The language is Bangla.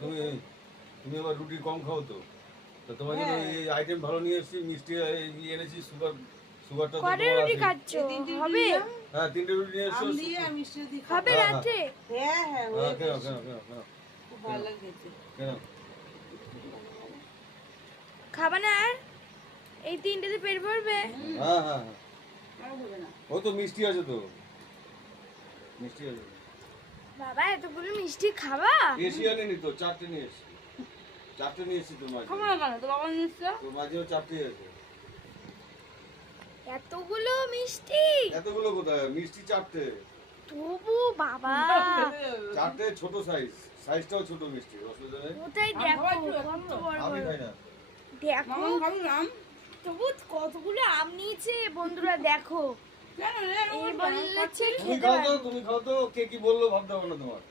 তুমি তুমি আবার রুটি কম খাও তো তোমার জন্য এই আইটেম ভালো নিয়ে এসেছি, মিষ্টি এনেছি, সুগারটা তো কটা তোমার রুটি আছে। খাচ্ছ? হবে? হ্যাঁ 3টে রুটি নিয়ে এসছো। হবে হ্যাঁ, রাতে? কেন কেন কেন কেন খুব ভালো লাগছে। কেন খাবে না আর? এই 3টেতে পেট ভরবে? হ্যাঁ হ্যাঁ হ্যাঁ আর হবে না। ও তো মিষ্টি আছে তো, মিষ্টি আছে। বাবা এতগুলো মিষ্টি খাবা? এশিয়ানে নি তো 4টে নিয়ে এসছি, 4টে নিয়ে এসছি তোর মাঝে, খাবো না কেন? তো বাবা নিশ্চয় তোর মাঝেও 4টে আছে। এতগুলো মিষ্টি? এতগুলো কোথায়, মিষ্টি 4টে, তবু বাবা 4টে ছোট সাইজ, সাইজটাও ছোট মিষ্টি, অসুবিধা নেই। কোথায় দেখো কত বড় আমি বড়। খাই না। দেখো মামন খাবি না আম? তবু কতগুলো আম নিয়েছে বন্ধুরা, দেখো কেন রে? এই বলছে তুমি খেতে খাও তো, পারবে। তুমি খাও তো, কে কি বললো ভাবতে হবে না তোমার।